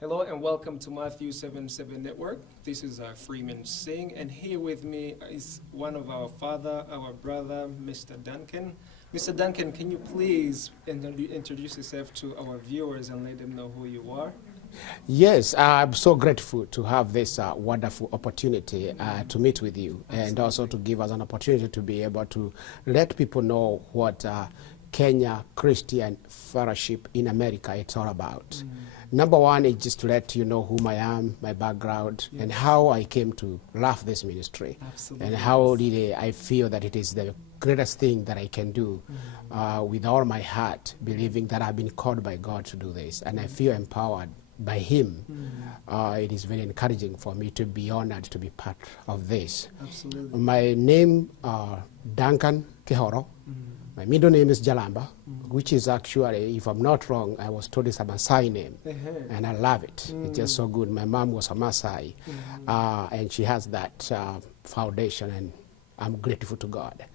Hello and welcome to Matthew 7:7 Network. This is Freeman Singh, and here with me is one of our brother, Mr. Duncan. Mr. Duncan, can you please introduce yourself to our viewers and let them know who you are? Yes, I'm so grateful to have this wonderful opportunity to meet with you. Absolutely. And also to give us an opportunity to be able to let people know what Kenya Christian Fellowship in America it's all about. Number one is just to let you know whom I am, my background, yes, and how I came to love this ministry. Absolutely. And how really I feel that it is the greatest thing that I can do with all my heart, believing that I've been called by God to do this. And I feel empowered by Him. It is very encouraging for me to be honored to be part of this. Absolutely. My name Duncan Kihoro. My middle name is Jalamba, which is actually, if I'm not wrong, I was told it's a Maasai name, and I love it. It's just so good. My mom was a Maasai, and she has that foundation, and I'm grateful to God.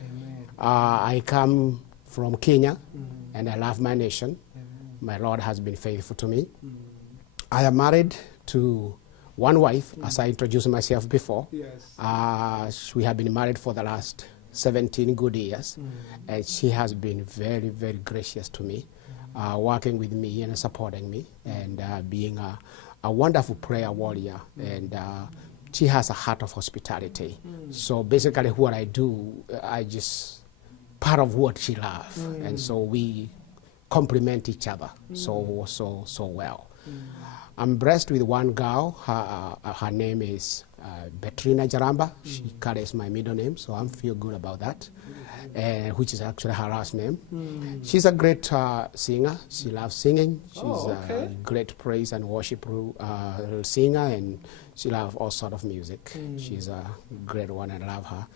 I come from Kenya, and I love my nation. My Lord has been faithful to me. I am married to one wife, as I introduced myself before. Yes. We have been married for the last 17 good years, and she has been very, very gracious to me, working with me and supporting me, and being a wonderful prayer warrior, and she has a heart of hospitality. So basically what I do, I just part of what she loves, and so we complement each other so well. I'm blessed with one girl. Her name is Betrina Jaramba. She carries my middle name, so I feel good about that, which is actually her last name. She's a great singer. She loves singing. She's a great praise and worship singer, and she loves all sort of music. She's a great one. I love her.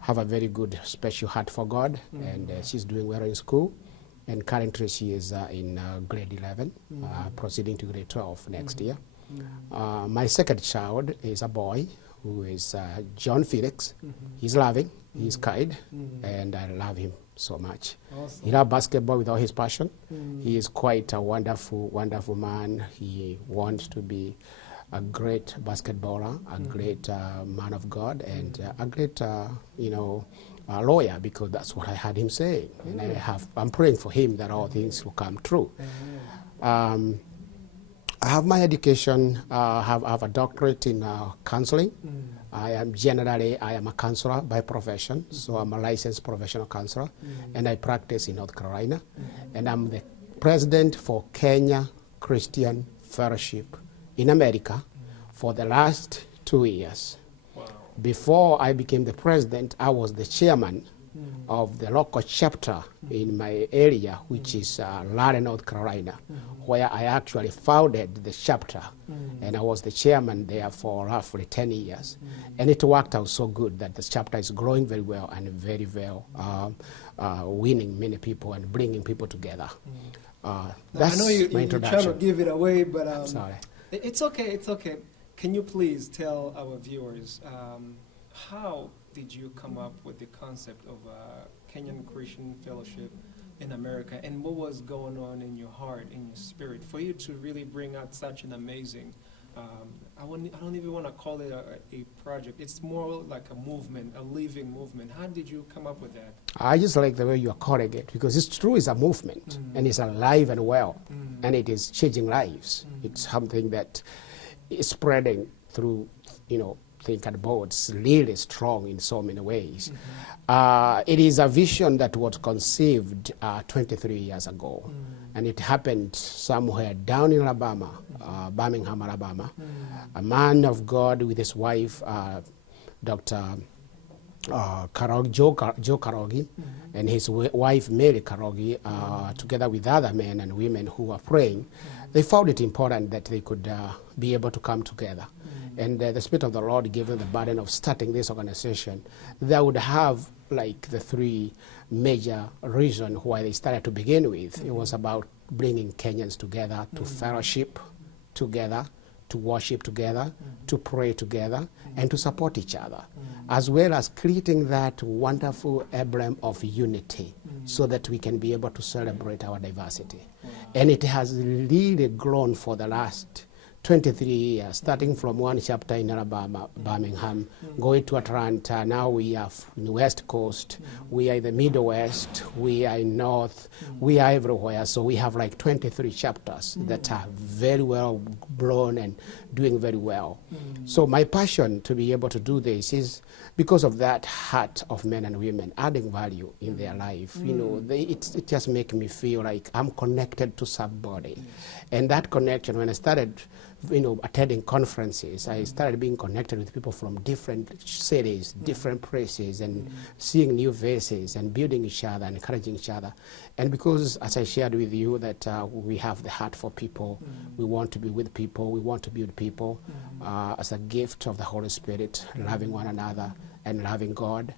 Have a very good special heart for God, and she's doing well in school. And currently she is in grade 11, proceeding to grade 12 next year. My second child is a boy who is John Felix. He's loving, he's kind, and I love him so much. Awesome. He loves basketball with all his passion. He is quite a wonderful, wonderful man. He wants to be a great basketballer, a great man of God, and a great, a lawyer, because that's what I heard him say. And I'm praying for him that all things will come true. I have my education, I have a doctorate in counseling. I am a counselor by profession, so I'm a licensed professional counselor, and I practice in North Carolina. And I'm the president for Kenya Christian Fellowship in America for the last 2 years. Before I became the president, I was the chairman of the local chapter in my area, which is Raleigh, North Carolina, where I actually founded the chapter. And I was the chairman there for roughly 10 years. And it worked out so good that the chapter is growing very well and very well, winning many people and bringing people together. That's I know my you're introduction. trying to give it away, but I'm sorry. It's okay, it's okay. Can you please tell our viewers how did you come up with the concept of Kenyan Christian Fellowship in America, and what was going on in your heart, in your spirit, for you to really bring out such an amazing, I don't even want to call it a project. It's more like a movement, a living movement. How did you come up with that? I just like the way you are calling it, because it's true, it's a movement, and it's alive and well, and it is changing lives. It's something that is spreading through, think about, it's really strong in so many ways. It is a vision that was conceived 23 years ago, and it happened somewhere down in Alabama, Birmingham, Alabama. A man of God with his wife, Dr. Joe Karogi, and his wife Mary Karogi, together with other men and women who were praying, they found it important that they could be able to come together. And the Spirit of the Lord gave them the burden of starting this organization that would have like the three major reasons why they started to begin with. It was about bringing Kenyans together to fellowship together, to worship together, to pray together, and to support each other, as well as creating that wonderful emblem of unity so that we can be able to celebrate our diversity. And it has really grown for the last 23 years, starting from one chapter in Alabama, Birmingham, going to Atlanta. Now we are in the West Coast, we are in the Midwest, we are in North, we are everywhere. So we have like 23 chapters that are very well blown and doing very well. So my passion to be able to do this is because of that heart of men and women adding value in their life. You know, it just makes me feel like I'm connected to somebody. And that connection, when I started, you know, attending conferences, I started being connected with people from different cities, different places, and seeing new faces and building each other and encouraging each other. And because, as I shared with you, that we have the heart for people, we want to be with people, we want to build people as a gift of the Holy Spirit, loving one another and loving God.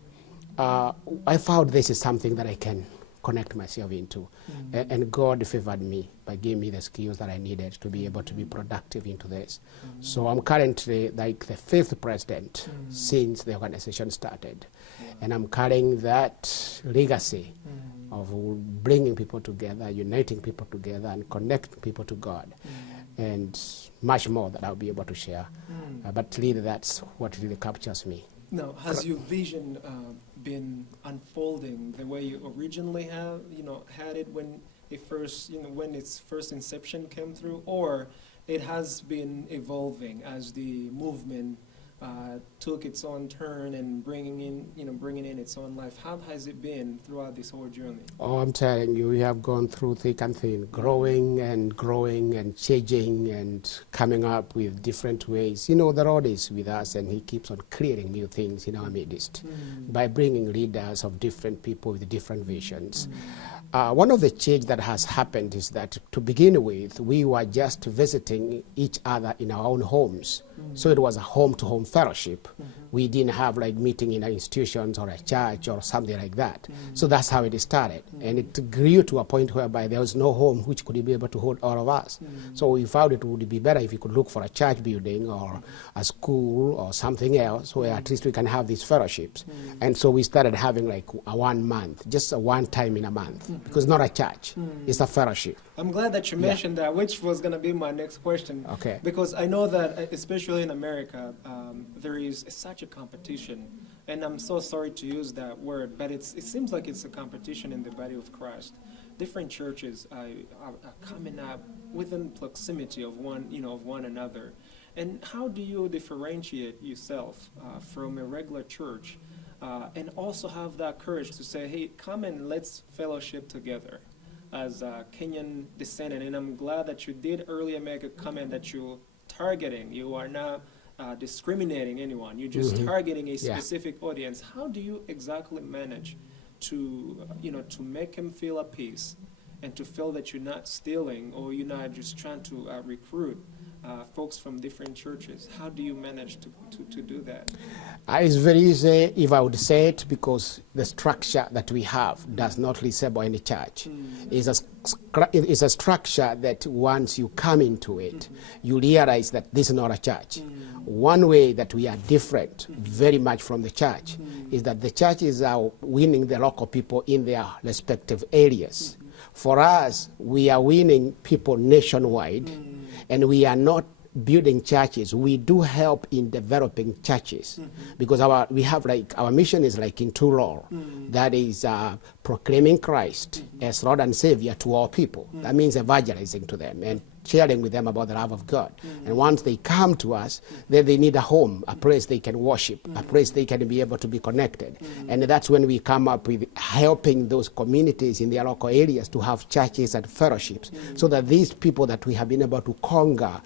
I found this is something that I can connect myself into. And God favored me by giving me the skills that I needed to be able to be productive into this. So I'm currently like the 5th president since the organization started. And I'm carrying that legacy of bringing people together, uniting people together, and connecting people to God. And much more that I'll be able to share. But really, that's what really captures me. Now, has your vision been unfolding the way you originally had it when it first, when its first inception came through, or it has been evolving as the movement took its own turn and bringing in its own life? How has it been throughout this whole journey? Oh, I'm telling you, we have gone through thick and thin, growing and changing and coming up with different ways. You know, the Lord is with us, and He keeps on creating new things in our midst by bringing leaders of different people with different visions. One of the change that has happened is that, to begin with, we were just visiting each other in our own homes. So it was a home-to-home fellowship. We didn't have like meeting in institutions or a church or something like that. So that's how it started. And it grew to a point whereby there was no home which could be able to hold all of us. So we found it would be better if we could look for a church building or a school or something else where at least we can have these fellowships. And so we started having like a 1 month, just a one time in a month, because not a church, it's a fellowship. I'm glad that you mentioned that, which was going to be my next question. Okay. Because I know that, especially in America, there is such a competition. And I'm so sorry to use that word, but it seems like it's a competition in the body of Christ. Different churches are coming up within proximity of one another. And how do you differentiate yourself from a regular church and also have that courage to say, hey, come and let's fellowship together as Kenyan descendant? And I'm glad that you did earlier make a comment that you're targeting. You are not discriminating anyone. You're just targeting a specific audience. How do you exactly manage to make him feel at peace and to feel that you're not stealing or you're not just trying to recruit folks from different churches? How do you manage to do that? It's very easy if I would say it, because the structure that we have does not resemble any church. It's a structure that once you come into it, you realize that this is not a church. One way that we are different very much from the church is that the churches are winning the local people in their respective areas. For us, we are winning people nationwide, and we are not building churches. We do help in developing churches because our mission is like in two roles. That is proclaiming Christ as Lord and Savior to all people. That means evangelizing to them and sharing with them about the love of God. And once they come to us, then they need a home, a place they can worship, a place they can be able to be connected. And that's when we come up with helping those communities in their local areas to have churches and fellowships, so that these people that we have been able to conquer,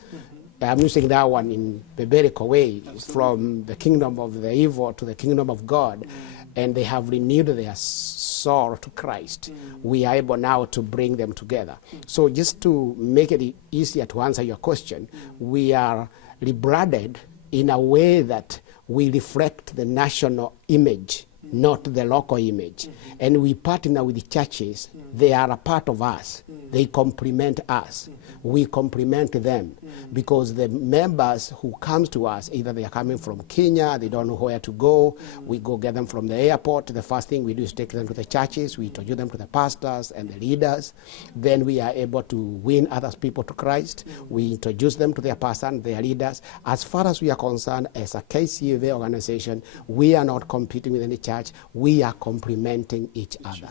I'm using that one in biblical way, from the kingdom of the evil to the kingdom of God, and they have renewed their soul to Christ. We are able now to bring them together. So just to make it easier to answer your question, we are rebranded in a way that we reflect the national image not the local image. And we partner with the churches. They are a part of us. They complement us. We complement them because the members who comes to us, either they are coming from Kenya, they don't know where to go, we go get them from the airport. The first thing we do is take them to the churches, we introduce them to the pastors and the leaders. Then we are able to win other people to Christ. We introduce them to their pastors and their leaders. As far as we are concerned, as a KCFA organization, we are not competing with any church. We are complementing each other.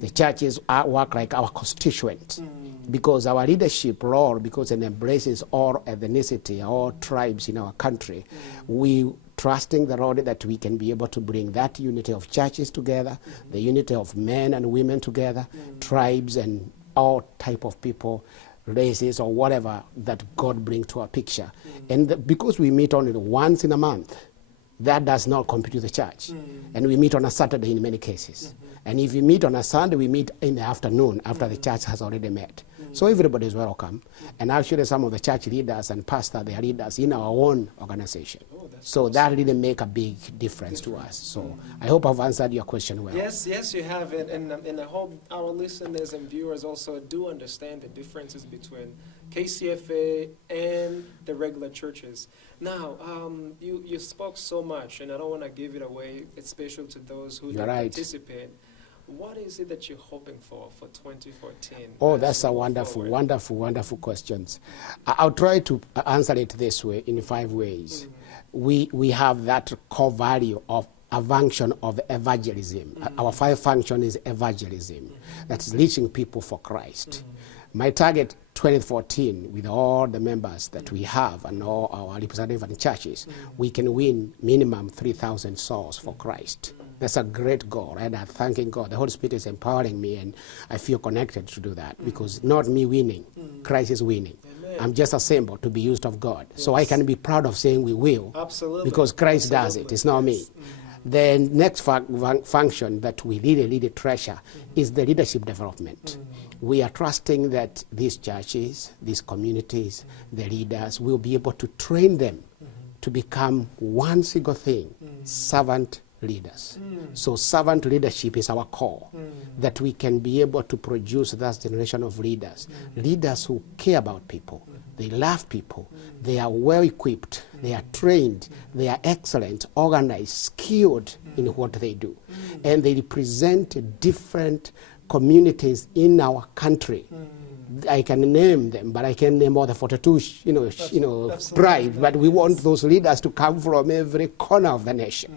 The churches work like our constituents because our leadership role, because it embraces all ethnicity, all tribes in our country, we trusting the Lord that we can be able to bring that unity of churches together, the unity of men and women together, tribes and all type of people, races or whatever that God brings to our picture. And because we meet only once in a month, that does not compete with the church. And we meet on a Saturday in many cases. And if we meet on a Sunday, we meet in the afternoon after the church has already met. So everybody is welcome. And actually some of the church leaders and pastors, they are leaders in our own organization. So that really make a big difference to us. So I hope I've answered your question well. Yes, you have. And I hope our listeners and viewers also do understand the differences between KCFA and the regular churches. Now, you spoke so much, and I don't want to give it away, especially to those who don't participate. What is it that you're hoping for 2014? Oh, that's a wonderful questions. I'll try to answer it this way in 5 ways. We have that core value of a function of evangelism. Our 5 function is evangelism. That is reaching people for Christ. My target 2014, with all the members that we have and all our representatives and churches, we can win minimum 3,000 souls for Christ. That's a great goal, and I'm thanking God. The Holy Spirit is empowering me, and I feel connected to do that because not me winning, Christ is winning. Amen. I'm just a symbol to be used of God. Yes. So I can be proud of saying we will. Absolutely. Because Christ does it. It's not me. The next function that we really treasure is the leadership development. We are trusting that these churches, these communities, the leaders will be able to train them to become one single thing, servant leaders. So servant leadership is our core, that we can be able to produce that generation of leaders, leaders who care about people, they love people, they are well equipped, they are trained, they are excellent, organized, skilled in what they do, and they represent different communities in our country. I can name them, but I can name all the 42, tribes, but we want those leaders to come from every corner of the nation.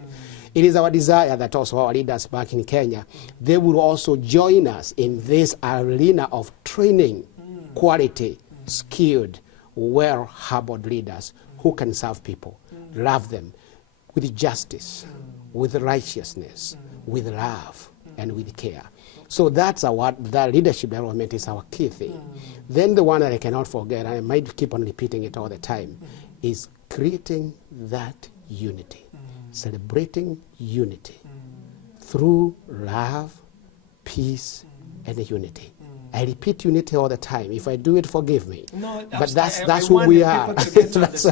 It is our desire that also our leaders back in Kenya, they will also join us in this arena of training quality, skilled, well-harbored leaders who can serve people, love them with justice, with righteousness, with love, and with care. So that's the leadership development is our key thing. Then the one that I cannot forget, and I might keep on repeating it all the time, is creating that unity. Celebrating unity through love, peace, and unity. I repeat unity all the time. If I do it, forgive me. No, but that's who we are. That's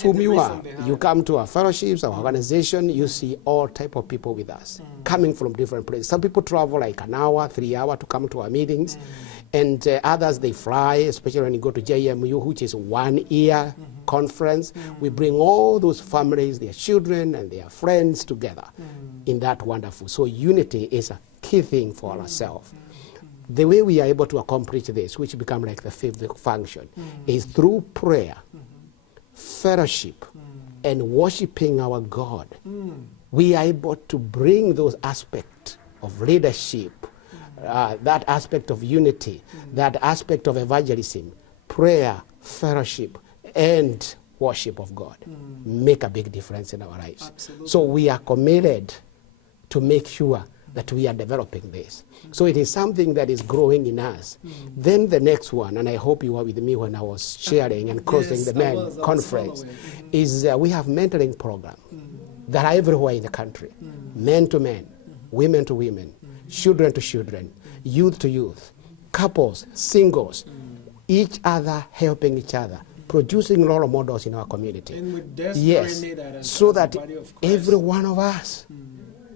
who you are. You come to our fellowships, our organization, you see all type of people with us, coming from different places. Some people travel like an hour, 3 hours to come to our meetings, and others, they fly, especially when you go to JMU, which is 1 year conference. We bring all those families, their children, and their friends together in that wonderful. So unity is a key thing for ourselves. The way we are able to accomplish this, which become like the 5th function, is through prayer, fellowship, and worshiping our God. We are able to bring those aspects of leadership, that aspect of unity, that aspect of evangelism, prayer, fellowship, and worship of God, make a big difference in our lives. Absolutely. So we are committed to make sure that we are developing this. So it is something that is growing in us. Then the next one, and I hope you were with me when I was sharing and closing the men conference, is we have mentoring program that are everywhere in the country. Men to men, women to women, children to children, youth to youth, couples, singles, each other helping each other, producing role models in our community. And we desperately Yes, need that as, so as that the body of Christ. every one of us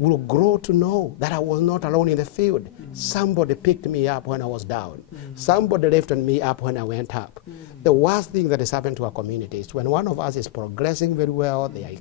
will grow to know that I was not alone in the field. Somebody picked me up when I was down. Somebody lifted me up when I went up. The worst thing that has happened to our community is when one of us is progressing very well, they are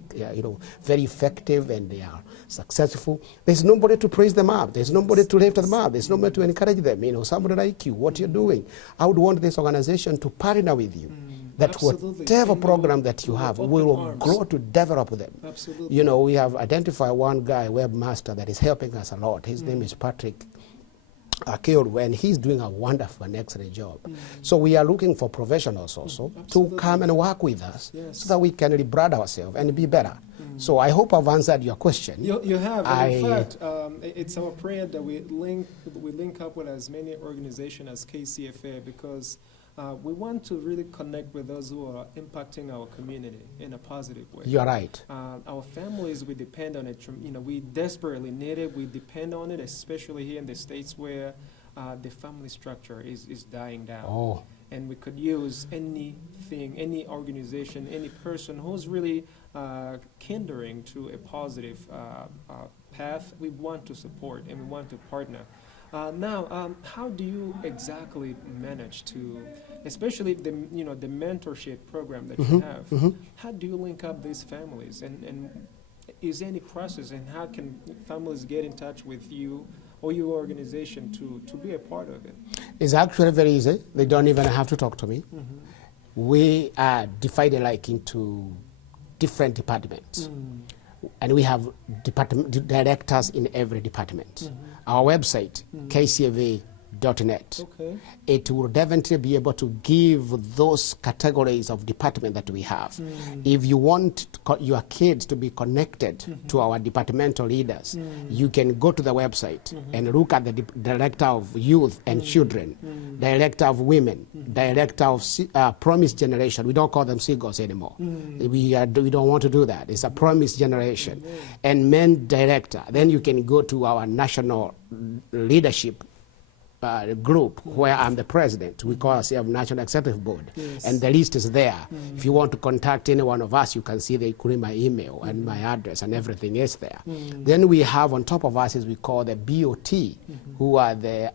very effective and they are successful, there's nobody to praise them up. There's nobody to lift them up. There's nobody to encourage them. Somebody like you, what you're doing. I would want this organization to partner with you. That Absolutely. whatever And program that you have, we will arms. grow to develop them. Absolutely. We have identified one guy, webmaster, that is helping us a lot. His name is Patrick Kihoro, and he's doing a wonderful and excellent job. So we are looking for professionals also to come and work with us so that we can rebrand ourselves and be better. So I hope I've answered your question. You have. And in fact, it's our prayer that we link up with as many organizations as KCFA, because we want to really connect with those who are impacting our community in a positive way. You're right. Our families, we depend on it. We desperately need it. We depend on it, especially here in the States where the family structure is dying down. Oh. And we could use anything, any organization, any person who's really kindering to a positive path. We want to support and we want to partner. Now, how do you exactly manage to, especially the mentorship program that you have, how do you link up these families? And is there any process, and how can families get in touch with you or your organization to be a part of it? It's actually very easy. They don't even have to talk to me. We are divided into different departments. And we have directors in every department. Our website, KCFA.net, it will definitely be able to give those categories of department that we have. If you want your kids to be connected to our departmental leaders, you can go to the website and look at the Director of Youth and Children, Director of Women, Director of Promise Generation. We don't call them Seagulls anymore. We don't want to do that. It's a Promise Generation. And Men Director. Then you can go to our national leadership group where I'm the president. We call ourselves National Executive Board. And the list is there. If you want to contact any one of us, you can see including my email and my address, and everything is there. Then we have on top of us is we call the BOT, who are the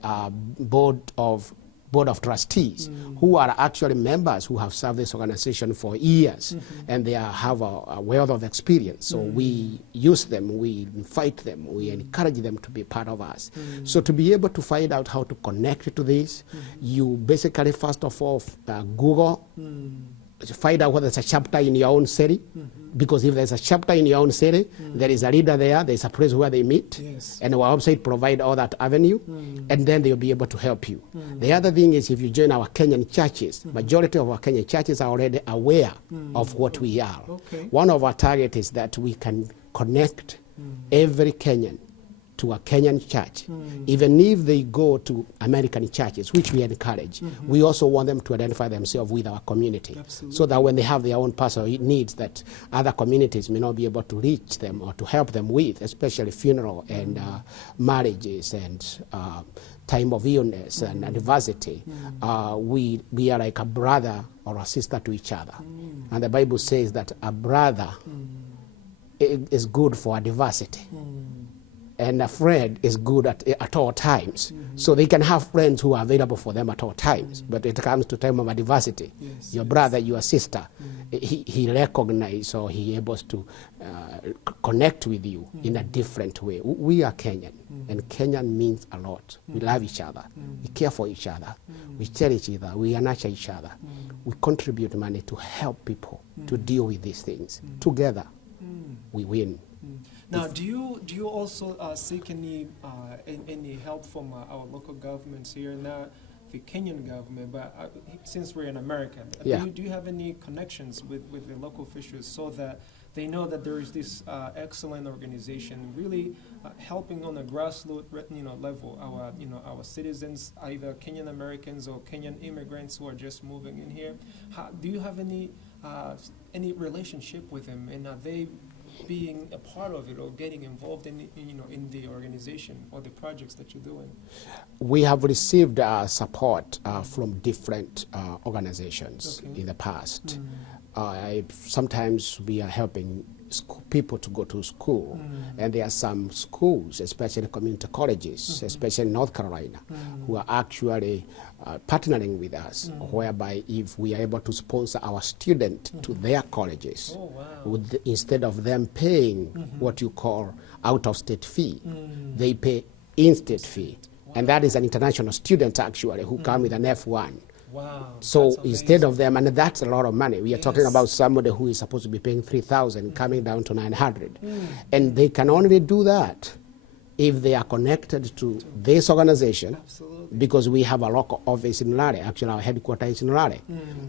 Board of Trustees, who are actually members who have served this organization for years, and they have a wealth of experience. So we use them, we invite them, we encourage them to be part of us. So to be able to find out how to connect to this, you basically first of all Google, find out whether there's a chapter in your own city, because if there's a chapter in your own city, there is a leader there's a place where they meet, and our website provide all that avenue, and then they'll be able to help you. The other thing is if you join our Kenyan churches, majority of our Kenyan churches are already aware of what we are. One of our targets is that we can connect every Kenyan to a Kenyan church, even if they go to American churches, which we encourage. We also want them to identify themselves with our community, so that when they have their own personal needs that other communities may not be able to reach them or to help them with, especially funeral and marriages and time of illness and adversity, we are like a brother or a sister to each other. And the Bible says that a brother is good for adversity. And a friend is good at all times. So they can have friends who are available for them at all times. But it comes to time of adversity, your brother, your sister, he recognizes or he able to connect with you in a different way. We are Kenyan, and Kenyan means a lot. We love each other. We care for each other. We cherish each other. We nurture each other. We contribute money to help people to deal with these things. Together, we win. Now, do you also seek any help from our local governments here, not the Kenyan government, but since we're in America, do you have any connections with the local officials so that they know that there is this excellent organization really helping on a grassroots level our citizens, either Kenyan Americans or Kenyan immigrants who are just moving in here? Do you have any relationship with them, and are they being a part of it or getting involved in in the organization or the projects that you're doing? We have received support from different organizations in the past. Sometimes we are helping people to go to school, and there are some schools, especially community colleges, especially in North Carolina, who are actually partnering with us, whereby if we are able to sponsor our student to their colleges, instead of them paying what you call out-of-state fee, they pay in-state fee. And that is an international student actually who come with an F1. Wow. So instead of them, and that's a lot of money. We are talking about somebody who is supposed to be paying $3,000 coming down to $900. And they can only do that if they are connected to this organization. Absolutely. Because we have a local office in Raleigh, actually our headquarters is in Raleigh.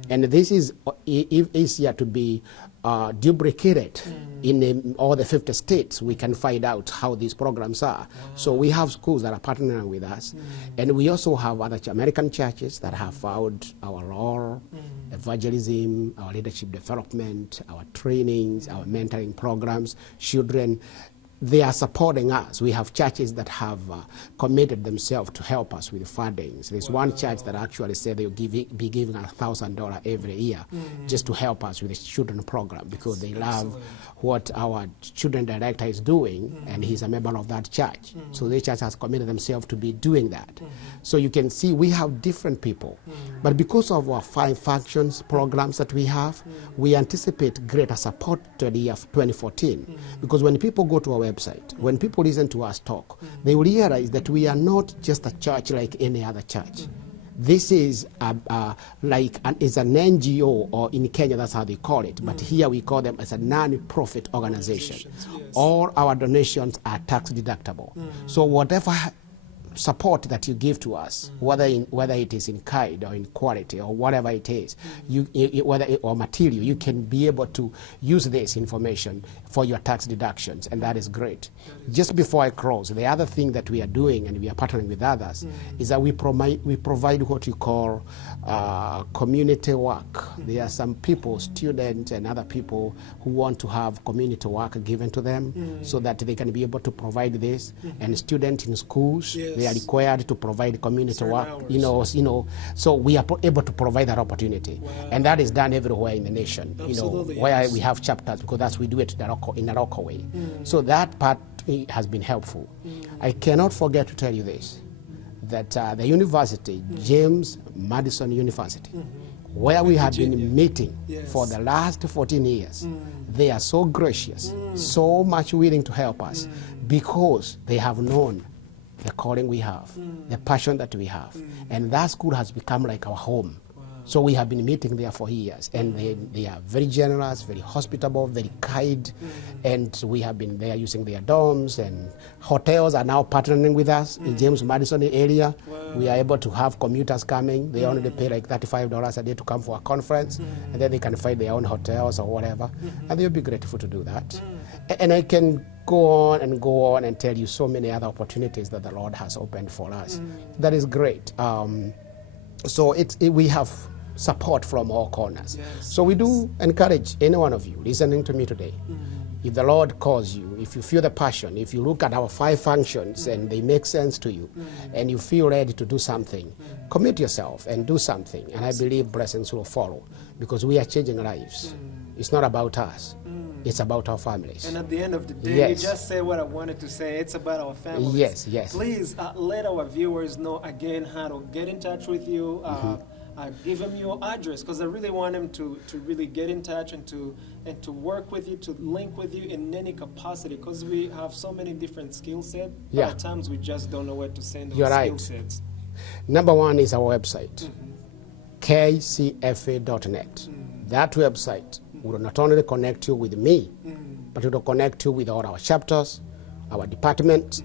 And this is easier to be duplicated in all the 50 states. We can find out how these programs are. So we have schools that are partnering with us. And we also have other American churches that have found our role, evangelism, our leadership development, our trainings, our mentoring programs, children. They are supporting us. We have churches that have committed themselves to help us with fundings. There's one church that actually said they'll be giving $1,000 every year just to help us with the children program, because they love what our children director is doing, and he's a member of that church. So the church has committed themselves to be doing that. So you can see we have different people. But because of our 5 functions programs that we have, we anticipate greater support to the year of 2014. Because when people go to our website, when people listen to us talk, they will realize that we are not just a church like any other church. This is is an NGO, or in Kenya that's how they call it, but here we call them as a non-profit organization. All our donations are tax deductible. So whatever support that you give to us, whether it is in kind or in quality or whatever it is, or material, you can be able to use this information for your tax deductions, and that is great. Just before I close, the other thing that we are doing, and we are partnering with others, is that we provide what you call community work. There are some people, students and other people, who want to have community work given to them so that they can be able to provide this. And students in schools, they are required to provide community work, so we are able to provide that opportunity. And that is done everywhere in the nation, where we have chapters, because that's we do it in a local way. So that part has been helpful. I cannot forget to tell you this, that the university, James Madison University, where we have been meeting for the last 14 years, they are so gracious, so much willing to help us, because they have known the calling we have, the passion that we have. And that school has become like our home. So we have been meeting there for years, and they are very generous, very hospitable, very kind, and we have been there using their dorms, and hotels are now partnering with us in James Madison area. We are able to have commuters coming. They only pay like $35 a day to come for a conference, and then they can find their own hotels or whatever, and they'll be grateful to do that. And I can go on and tell you so many other opportunities that the Lord has opened for us. That is great. So we have support from all corners. So we do encourage any one of you listening to me today. If the Lord calls you, if you feel the passion, if you look at our 5 functions and they make sense to you, and you feel ready to do something, commit yourself and do something. And I believe blessings will follow, because we are changing lives. It's not about us. It's about our families. And at the end of the day, you just say what I wanted to say. It's about our families. Yes. Please let our viewers know again how to get in touch with you. Give them your address, because I really want them to really get in touch and to work with you, to link with you in any capacity, because we have so many different skill sets. At times we just don't know where to send those skill sets. Number 1 is our website, KCFA.net. That website will not only connect you with me, but it will connect you with all our chapters, our departments,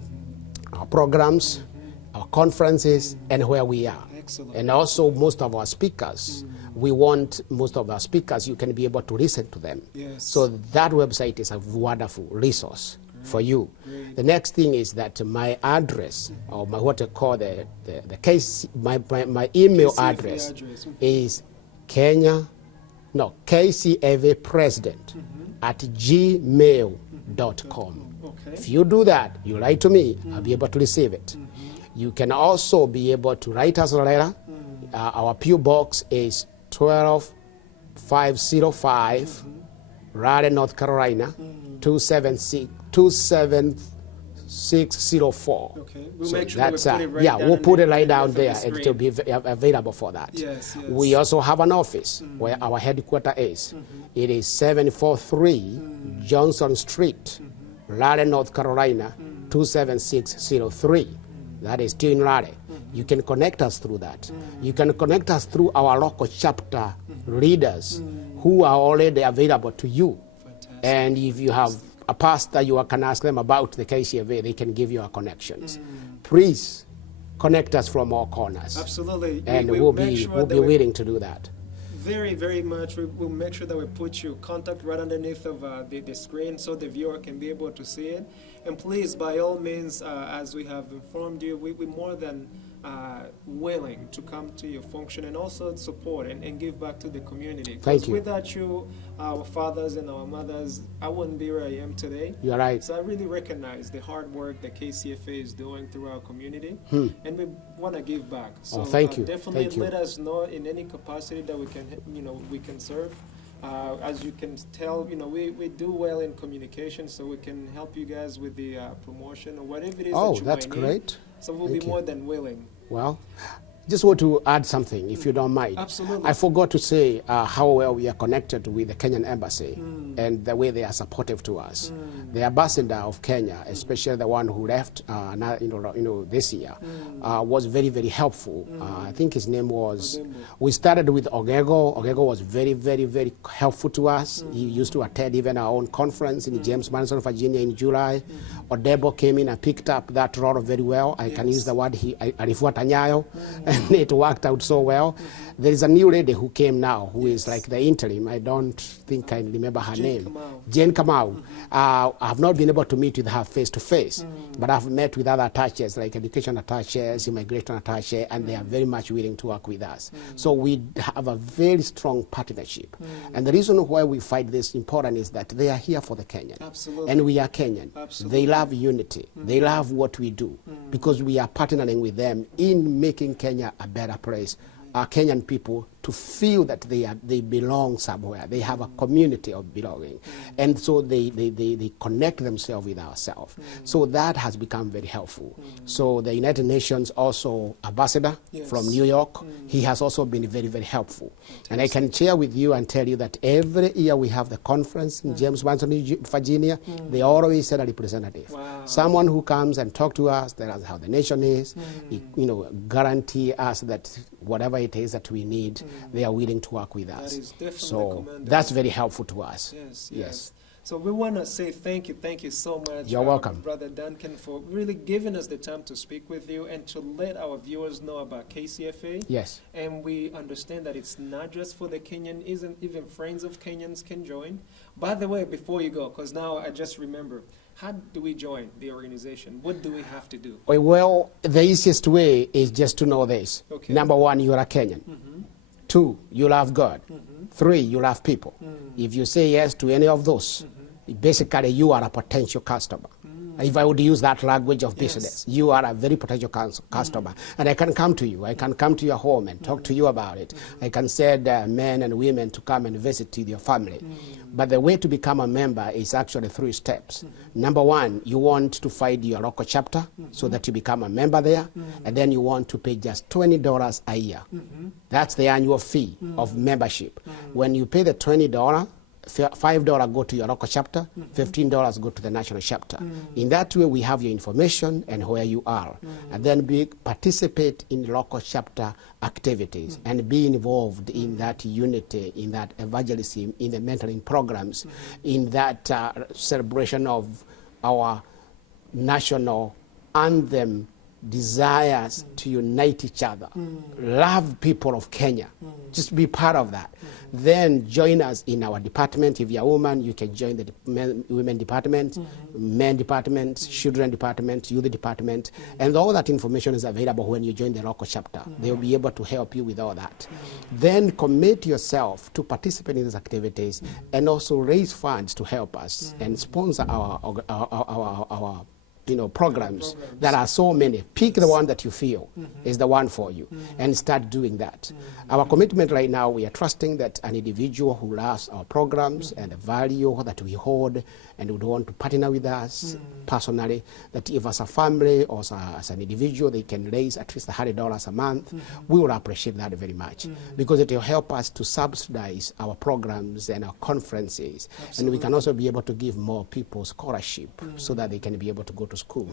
our programs, our conferences, and where we are. Excellent. And also most of our speakers. We want most of our speakers, you can be able to listen to them. So that website is a wonderful resource for you. The next thing is that my address, or what I call the case, my email address is KCFA president at gmail.com. KCFA.com. Okay. If you do that, you write to me, I'll be able to receive it. You can also be able to write us a letter. Our P.O. Box is 12505, Raleigh, North Carolina, 27604. Okay. We'll So make sure that we that's, put it right yeah, down we'll in put the- it right in the down middle there of the and screen. it'll be available for that. Yes, yes. We also have an office where our headquarters is. It is 743 Johnson Street, Raleigh, North Carolina, 27603. That is still in Raleigh. You can connect us through that. You can connect us through our local chapter leaders who are already available to you. Fantastic. And if you have a pastor, you can ask them about the KCFA. They can give you our connections. Please connect us from all corners. Absolutely. And We- we'll make be sure that we- willing to do that. Very, very much. We'll make sure that we put your contact right underneath of the screen so the viewer can be able to see it. And please, by all means, as we have informed you, we're more than willing to come to your function and also support and give back to the community. 'Cause Thank you. Without you, our fathers and our mothers, I wouldn't be where I am today. You're right. So I really recognize the hard work that KCFA is doing through our community, and we want to give back. So thank you. definitely Thank you. let us know in any capacity that we can, we can serve. As you can tell, we do well in communication, so we can help you guys with the promotion or whatever it is Oh, that you that's might need. great. So we'll Thank be you. more than willing. Well, just want to add something, if you don't mind. Absolutely. I forgot to say how well we are connected with the Kenyan Embassy and the way they are supportive to us. The ambassador of Kenya, especially the one who left this year, was very, very helpful. I think his name was, we started with Ogego. Ogego was very, very, very helpful to us. He used to attend even our own conference in James Madison, Virginia in July. Odebo came in and picked up that role very well. I can use the word alifuata nyayo, and it worked out so well. There is a new lady who came now, who is like the interim. I don't think I remember her name. Jane Kamau. I have not been able to meet with her face to face, but I've met with other attaches, like education attaches, immigration attache, and they are very much willing to work with us. So we have a very strong partnership. And the reason why we find this important is that they are here for the Kenyan. Absolutely. And we are Kenyan. Absolutely. They love unity. They love what we do because we are partnering with them in making Kenya a better place. Our Kenyan people to feel that they belong somewhere. They have a community of belonging. And so they connect themselves with ourselves. So that has become very helpful. So the United Nations also ambassador from New York, he has also been very, very helpful. And I can share with you and tell you that every year we have the conference in James Madison, Virginia, they always send a representative. Wow. Someone who comes and talk to us, tell us how the nation is, guarantee us that whatever it is that we need, they are willing to work with us. That is definitely So commendable. that's very helpful to us. Yes. So we want to say thank you so much. You're welcome. Brother Duncan, for really giving us the time to speak with you and to let our viewers know about KCFA. Yes. And we understand that it's not just for the Kenyan, even friends of Kenyans can join. By the way, before you go, because now I just remember, how do we join the organization? What do we have to do? Well, the easiest way is just to know this. Okay. Number one, you are a Kenyan. 2, you love God. 3, you love people. If you say yes to any of those, basically you are a potential customer. If I would use that language of business, you are a very potential customer. And I can come to you. I can come to your home and talk to you about it. I can send men and women to come and visit with your family. But the way to become a member is actually 3 steps. Number 1, you want to find your local chapter so that you become a member there. And then you want to pay just $20 a year. That's the annual fee of membership. When you pay the $20, $5 go to your local chapter, $15 go to the national chapter. In that way, we have your information and where you are. And then participate in local chapter activities and be involved in that unity, in that evangelism, in the mentoring programs, in that celebration of our national anthem desires to unite each other, love people of Kenya, just be part of that. Then join us in our department. If you're a woman, you can join the women department, men department, children department, youth department, and all that information is available when you join the local chapter. They'll be able to help you with all that. Then commit yourself to participate in these activities and also raise funds to help us and sponsor our programs that are so many. Pick the one that you feel is the one for you and start doing that. Our commitment right now, we are trusting that an individual who loves our programs and the value that we hold and would want to partner with us personally, that if as a family or as an individual they can raise at least $100 a month, we will appreciate that very much because it will help us to subsidize our programs and our conferences. Absolutely. And we can also be able to give more people scholarship so that they can be able to go to school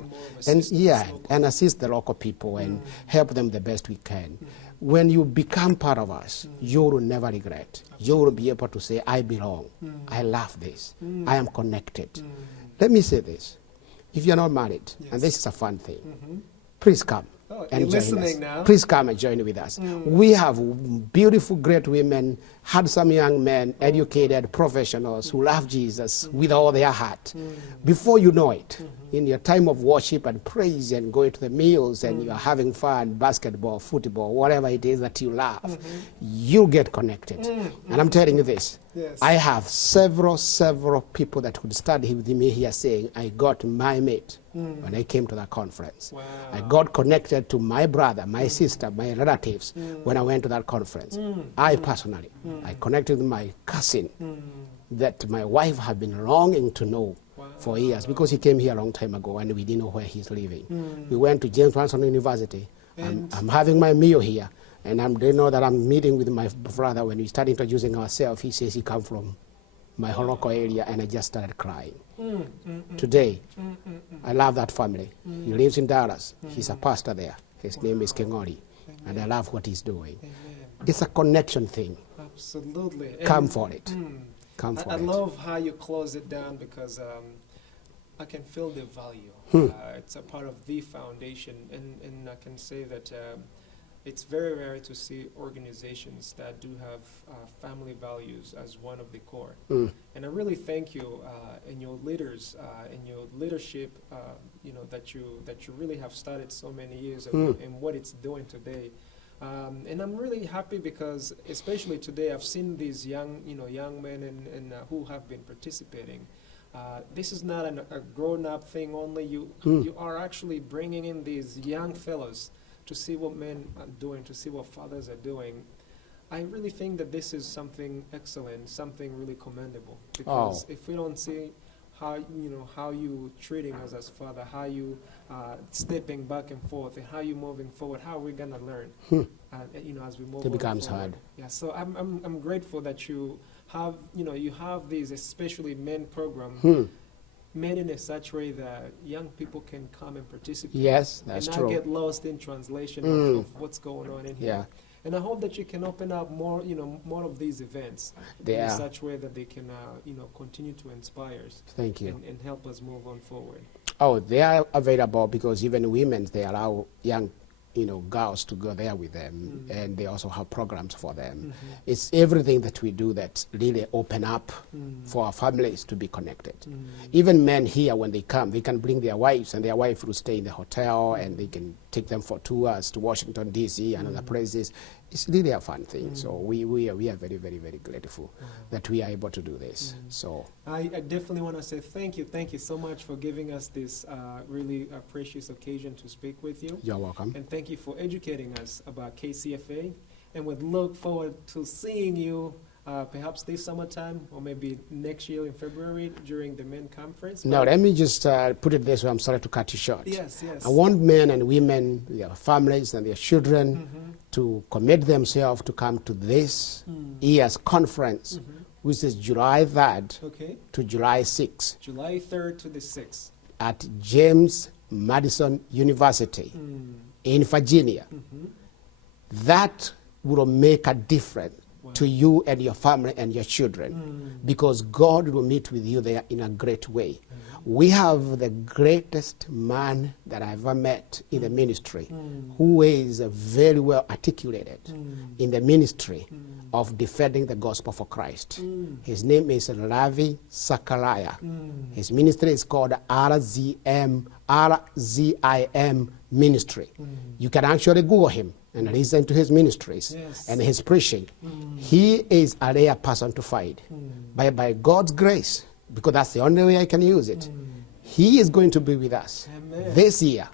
and assist the local people and help them the best we can. When you become part of us, you will never regret. You will be able to say, I belong. I love this. I am connected. Let me say this. If you're not married, and this is a fun thing, please come. And join us. Now. Please come and join with us. We have beautiful, great women, handsome young men, educated professionals who love Jesus with all their heart. Before you know it, in your time of worship and praise and going to the meals and you are having fun, basketball, football, whatever it is that you love, you get connected. And I'm telling you this. Yes. I have several people that would study with me here saying, I got my mate when I came to that conference. Wow. I got connected to my brother, my sister, my relatives when I went to that conference. I personally, I connected with my cousin that my wife had been longing to know for years because he came here a long time ago and we didn't know where he's living. We went to James Madison University. I'm having my meal here. And they know that I'm meeting with my brother. When we started introducing ourselves, he says he comes from my local area, and I just started crying. Today, I love that family. He lives in Dallas. He's a pastor there. His name is Kingori, and I love what he's doing. It's a connection thing. Absolutely. Come for it. Come for it. I love how you close it down because I can feel the value. It's a part of the foundation, and I can say that it's very rare to see organizations that do have family values as one of the core. And I really thank you and your leaders and your leadership, that you really have started so many years ago and what it's doing today. And I'm really happy because, especially today, I've seen these young men and who have been participating. This is not a grown-up thing only. You are actually bringing in these young fellows to see what men are doing, to see what fathers are doing. I really think that this is something excellent, something really commendable. Because if we don't see how you treating us as father, how you stepping back and forth, and how you moving forward, how are we gonna learn? As we move. It becomes forward. hard. Yeah. So I'm grateful that you have these, especially men program. Made in a such way that young people can come and participate. Yes, that's true. And not get lost in translation of what's going on in here. Yeah. And I hope that you can open up more of these events in such way that they can, continue to inspire us. Thank you. And help us move on forward. Oh, they are available because even women, they allow young girls to go there with them, and they also have programs for them. It's everything that we do that really open up for our families to be connected. Even men here, when they come, they can bring their wives, and their wife will stay in the hotel, and they can take them for tours to Washington, D.C. and other places. It's really a fun thing. So we are very, very, very grateful that we are able to do this. So I definitely want to say thank you so much for giving us this really precious occasion to speak with you. You're welcome. And thank you for educating us about KCFA. And we look forward to seeing you perhaps this summertime or maybe next year in February during the men conference. No, let me just put it this way. I'm sorry to cut you short. Yes. I want men and women, their families and their children to commit themselves to come to this year's conference, which is July 3rd to July 6th. July 3rd to the 6th. At James Madison University in Virginia. That will make a difference to you and your family and your children because God will meet with you there in a great way. We have the greatest man that I ever met in the ministry, who is very well articulated in the ministry of defending the gospel for Christ. His name is Ravi Sakaraya. His ministry is called RZIM Ministry. You can actually Google him and listen to his ministries and his preaching. He is a rare person to find. By God's grace, because that's the only way I can use it, he is going to be with us this year,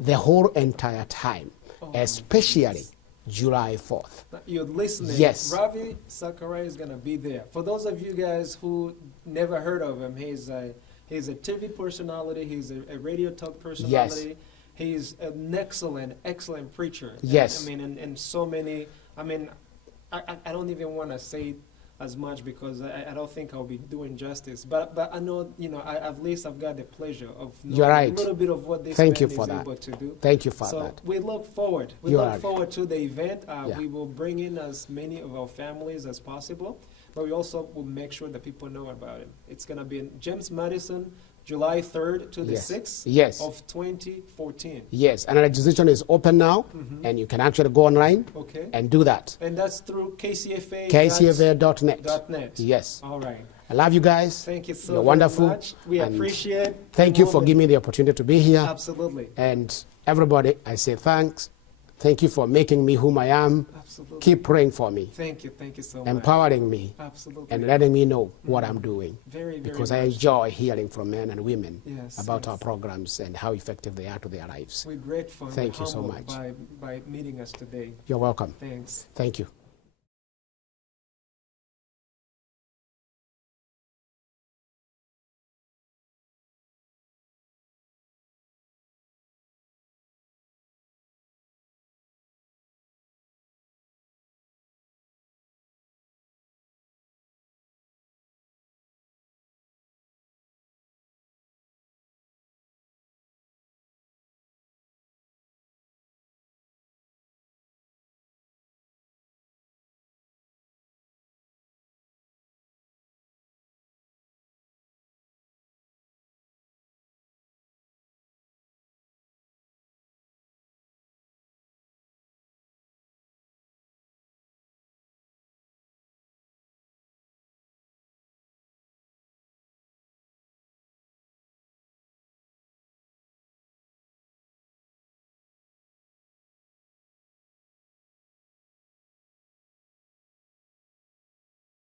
the whole entire time, especially July 4th. You're listening. Yes. Ravi Sakurai is going to be there. For those of you guys who never heard of him, he's a TV personality. He's a radio talk personality. Yes. He's an excellent preacher. Yes. And so many, I don't even want to say as much because I don't think I'll be doing justice. But I know, at least I've got the pleasure of knowing a little bit of what this man is able to do. Thank you for that. So we look forward. We look forward to the event. We will bring in as many of our families as possible, but we also will make sure that people know about it. It's going to be in James Madison, July 3rd to the 6th of 2014. Yes, and registration is open now, and you can actually go online and do that. And that's through KCFA. KCFA.net. Yes. All right. I love you guys. Thank you so You're wonderful. much. We appreciate it. Thank you for giving me the opportunity to be here. Absolutely. And everybody, I say thanks. Thank you for making me whom I am. Absolutely. Keep praying for me. Thank you so much. Empowering me. Absolutely. And letting me know what I'm doing. Very because much. I enjoy hearing from men and women about our yes. programs and how effective they are to their lives. We're grateful. Thank you so much. By meeting us today. You're welcome. Thanks. Thank you.